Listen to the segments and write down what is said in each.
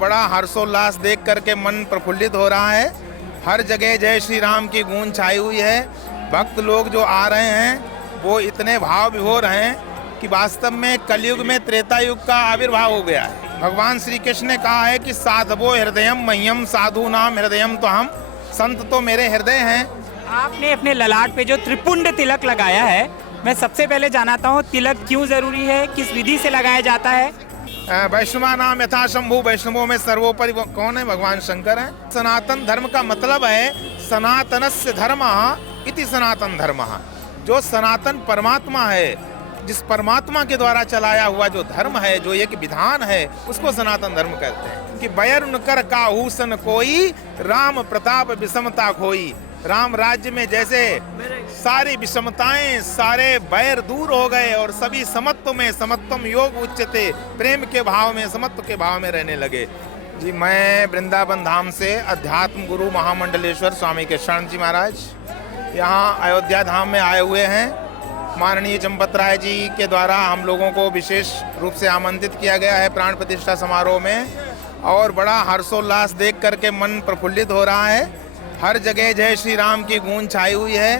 बड़ा हर्षोल्लास देख करके मन प्रफुल्लित हो रहा है। हर जगह जय श्री राम की गूंज छाई हुई है। भक्त लोग जो आ रहे हैं वो इतने भाव विभोर हैं कि वास्तव में कलयुग में त्रेता युग का आविर्भाव हो गया है। भगवान श्री कृष्ण ने कहा है कि साधवो हृदयम मह्यम साधु नाम हृदयम तो हम, संत तो मेरे हृदय हैं। आपने अपने ललाट पे जो त्रिपुंड तिलक लगाया है, मैं सबसे पहले जानता हूँ तिलक क्यों जरूरी है, किस विधि से लगाया जाता है? वैष्णवा नाम यथा शंभु, वैष्णवों में सर्वोपरि कौन है? भगवान शंकर है। सनातन धर्म का मतलब है सनातनस्य धर्मः इति सनातन धर्मः। जो सनातन परमात्मा है, जिस परमात्मा के द्वारा चलाया हुआ जो धर्म है, जो एक विधान है, उसको सनातन धर्म कहते हैं। कि बैर न कर काहू सन कोई, राम प्रताप विषमता खोई। राम राज्य में जैसे सारी विषमताएं, सारे बैर दूर हो गए और सभी समत्व में, समत्वम योग उच्चते, प्रेम के भाव में, समत्व के भाव में रहने लगे। जी, मैं वृंदावन धाम से अध्यात्म गुरु महामंडलेश्वर स्वामी कृष्ण जी महाराज यहाँ अयोध्या धाम में आए हुए हैं। माननीय चंपत राय जी के द्वारा हम लोगों को विशेष रूप से आमंत्रित किया गया है प्राण प्रतिष्ठा समारोह में, और बड़ा हर्षोल्लास देख करके मन प्रफुल्लित हो रहा है। हर जगह जय श्री राम की गूंज छाई हुई है।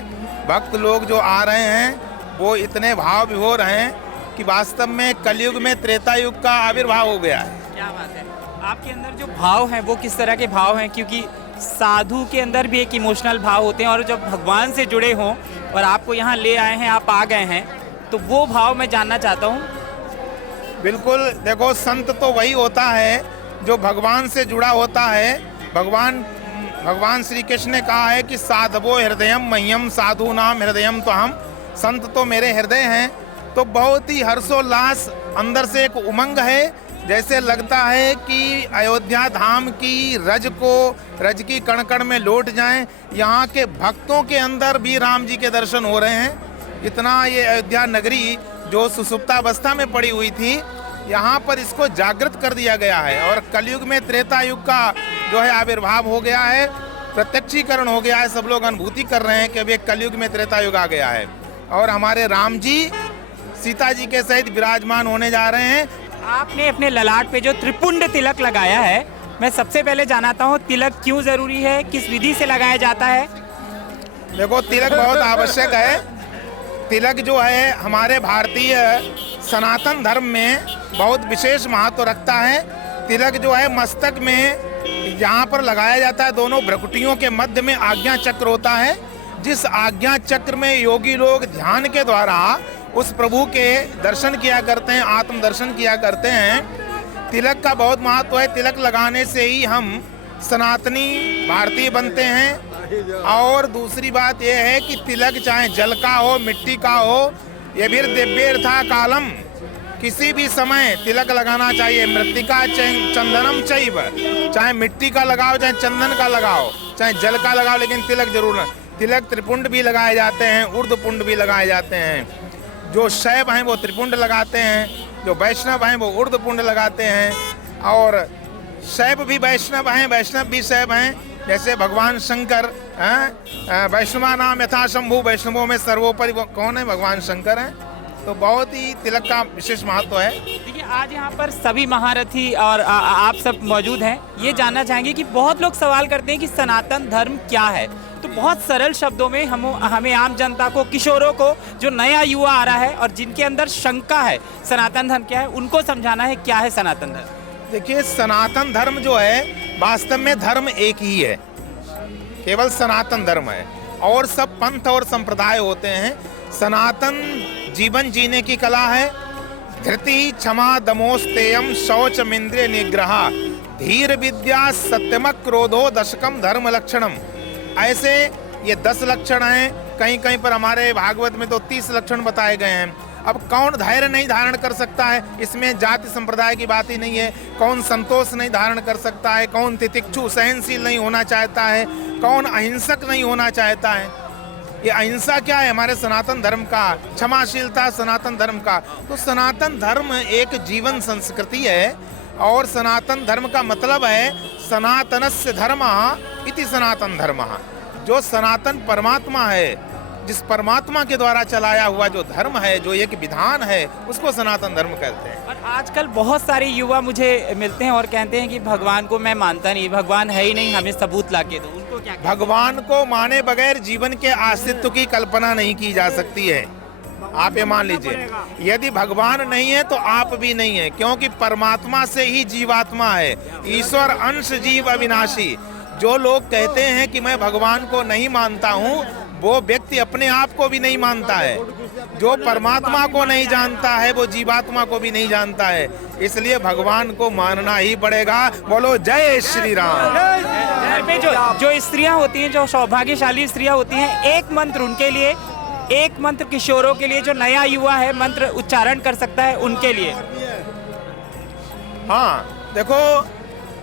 भक्त लोग जो आ रहे हैं वो इतने भाव विभोर हैं कि वास्तव में कलयुग में त्रेता युग का आविर्भाव हो गया है। क्या बात है। आपके अंदर जो भाव हैं वो किस तरह के भाव हैं? क्योंकि साधु के अंदर भी एक इमोशनल भाव होते हैं, और जब भगवान से जुड़े हों और आपको यहाँ ले आए हैं, आप आ गए हैं, तो वो भाव मैं जानना चाहता हूँ। बिल्कुल, देखो, संत तो वही होता है जो भगवान से जुड़ा होता है। भगवान श्री कृष्ण ने कहा है कि साधवो हृदयम मह्यम साधु नाम हृदयम तो हम, संत तो मेरे हृदय हैं। तो बहुत ही हर्षोल्लास, अंदर से एक उमंग है। जैसे लगता है कि अयोध्या धाम की रज की कण कण में लौट जाएं। यहाँ के भक्तों के अंदर भी राम जी के दर्शन हो रहे हैं। इतना ये अयोध्या नगरी जो सुसुप्तावस्था में पड़ी हुई थी, यहाँ पर इसको जागृत कर दिया गया है। और कलयुग में त्रेता युग का जो है आविर्भाव हो गया है, प्रत्यक्षीकरण हो गया है। सब लोग अनुभूति कर रहे हैं कि अब एक कलयुग में त्रेता युग आ गया है और हमारे राम जी सीता जी के सहित विराजमान होने जा रहे हैं। आपने अपने ललाट पे जो त्रिपुंड तिलक लगाया है, मैं सबसे पहले जानता हूँ तिलक क्यों जरूरी है, किस विधि से लगाया जाता है? देखो, तिलक बहुत आवश्यक है। तिलक जो है हमारे भारतीय सनातन धर्म में बहुत विशेष महत्व रखता है। तिलक जो है मस्तक में यहाँ पर लगाया जाता है। दोनों भ्रकुटियों के मध्य में आज्ञा चक्र होता है। जिस आज्ञा चक्र में योगी लोग ध्यान के द्वारा उस प्रभु के दर्शन किया करते हैं, आत्म दर्शन किया करते हैं। तिलक का बहुत महत्व है। तिलक लगाने से ही हम सनातनी भारतीय बनते हैं। और दूसरी बात यह है कि तिलक चाहे जल का हो, मिट्टी का हो, ये भी दिव्यर्था कालम, किसी भी समय तिलक लगाना चाहिए। मृत्तिका चंदनम चैव, चाहे मिट्टी का लगाओ, चाहे चंदन का लगाओ, चाहे जल का लगाओ, लेकिन तिलक जरूर। तिलक त्रिपुंड भी लगाए जाते हैं, ऊर्ध्वपुंड भी लगाए जाते हैं। जो शैव हैं वो त्रिपुंड लगाते हैं, जो वैष्णव हैं वो ऊर्ध्वपुंड लगाते हैं। और शैव भी वैष्णव हैं, वैष्णव भी शैव हैं। जैसे भगवान शंकर, वैष्णवा नाम यथा शंभु, वैष्णवों में सर्वोपरि कौन है? भगवान शंकर हैं। तो बहुत ही तिलक का विशेष महत्व है। देखिए, आज यहाँ पर सभी महारथी और आप सब मौजूद हैं। ये जानना चाहेंगे कि बहुत लोग सवाल करते हैं कि सनातन धर्म क्या है, तो बहुत सरल शब्दों में हमें आम जनता को, किशोरों को, जो नया युवा आ रहा है और जिनके अंदर शंका है सनातन धर्म क्या है, उनको समझाना है क्या है सनातन धर्म। देखिए, सनातन धर्म जो है वास्तव में धर्म एक ही है, केवल सनातन धर्म है। और सब पंथ और संप्रदाय होते हैं। सनातन जीवन जीने की कला है। धृति क्षमा दमोस्तेयम शौचम इंद्रिय निग्रह धीर विद्या सत्यमक क्रोधो दशकम धर्म लक्षणम। ऐसे ये 10 लक्षण हैं। कहीं कहीं पर हमारे भागवत में तो 30 लक्षण बताए गए हैं। अब कौन धैर्य नहीं धारण कर सकता है, इसमें जाति संप्रदाय की बात ही नहीं है। कौन संतोष नहीं धारण कर सकता है, कौन तितिक्षु सहनशील नहीं होना चाहता है, कौन अहिंसक नहीं होना चाहता है। ये अहिंसा क्या है? हमारे सनातन धर्म का। क्षमाशीलता सनातन धर्म का। तो सनातन धर्म एक जीवन संस्कृति है। और सनातन धर्म का मतलब है सनातनस्य धर्मः इति सनातन धर्मः। जो सनातन परमात्मा है, जिस परमात्मा के द्वारा चलाया हुआ जो धर्म है, जो एक विधान है, उसको सनातन धर्म कहते हैं। और आजकल बहुत सारे युवा मुझे मिलते हैं और कहते हैं कि भगवान को मैं मानता नहीं, भगवान है ही नहीं, हमें सबूत ला के दो। उनको क्या कहते भगवान को माने बगैर जीवन के अस्तित्व की कल्पना नहीं की जा सकती है। आप ये मान लीजिए, यदि भगवान नहीं है तो आप भी नहीं है, क्योंकि परमात्मा से ही जीवात्मा है। ईश्वर अंश जीव अविनाशी। जो लोग कहते हैं कि मैं भगवान को नहीं मानता हूँ, वो व्यक्ति अपने आप को भी नहीं मानता है। जो परमात्मा को नहीं जानता है वो जीवात्मा को भी नहीं जानता है। इसलिए भगवान को मानना ही पड़ेगा। बोलो जय श्री राम। घर पे जो स्त्रियां होती हैं, जो सौभाग्यशाली स्त्रियां होती हैं, एक मंत्र उनके लिए, एक मंत्र किशोरों के लिए, जो नया युवा है मंत्र उच्चारण कर सकता है उनके लिए। हाँ देखो,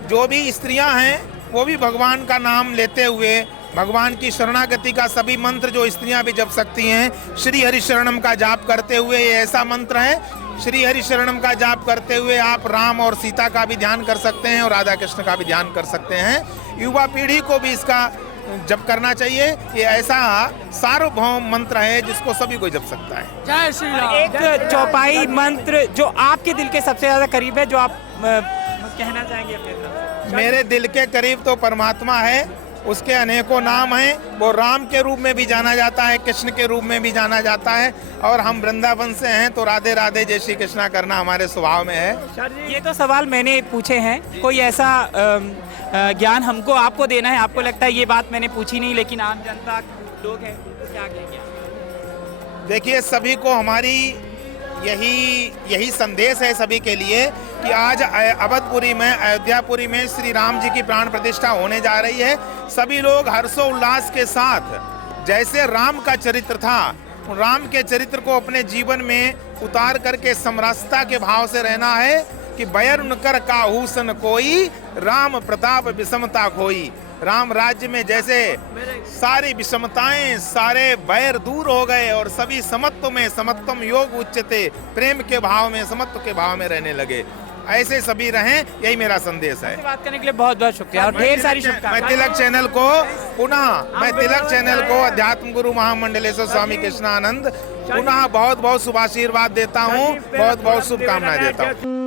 जो भी स्त्रियां हैं वो भी भगवान का नाम लेते हुए, भगवान की शरणागति का सभी मंत्र जो स्त्रियां भी जप सकती हैं। श्री हरि शरणम का जाप करते हुए, ये ऐसा मंत्र है, श्री हरि शरणम का जाप करते हुए आप राम और सीता का भी ध्यान कर सकते हैं और राधा कृष्ण का भी ध्यान कर सकते हैं। युवा पीढ़ी को भी इसका जप करना चाहिए। ये ऐसा सार्वभौम मंत्र है जिसको सभी को जप सकता है। जय श्री राम। एक चौपाई मंत्र जो आपके दिल के सबसे ज्यादा करीब है, जो आप कहना चाहेंगे अपने तरफ से? मेरे दिल के करीब तो परमात्मा है, उसके अनेकों नाम हैं। वो राम के रूप में भी जाना जाता है, कृष्ण के रूप में भी जाना जाता है, और हम वृंदावन से हैं तो राधे राधे जय श्री कृष्णा करना हमारे स्वभाव में है। ये तो सवाल मैंने पूछे हैं, कोई ऐसा ज्ञान हमको आपको देना है, आपको लगता है ये बात मैंने पूछी नहीं, लेकिन आम जनता लोग हैं, क्या कहेंगे? देखिए, सभी को हमारी यही संदेश है सभी के लिए कि आज अवधपुरी में, अयोध्यापुरी में श्री राम जी की प्राण प्रतिष्ठा होने जा रही है। सभी लोग हर्षोल्लास के साथ, जैसे राम का चरित्र था, राम के चरित्र को अपने जीवन में उतार करके समरसता के भाव से रहना है कि बैर न कर काहूसन कोई, राम प्रताप विषमता खोई। राम राज्य में जैसे सारी विषमताएं, सारे बैर दूर हो गए और सभी समत्व में, समत्वम योग उच्चते, प्रेम के भाव में, समत्व के भाव में रहने लगे। ऐसे सभी रहें, यही मेरा संदेश है। बात करने के लिए बहुत बहुत शुक्रिया और ढेर सारी शुभकामनाएं। मैं तिलक चैनल को अध्यात्म गुरु महामंडलेश्वर स्वामी कृष्णानंद पुनः बहुत बहुत शुभाशीर्वाद देता हूँ, बहुत बहुत शुभकामनाएं देता हूँ।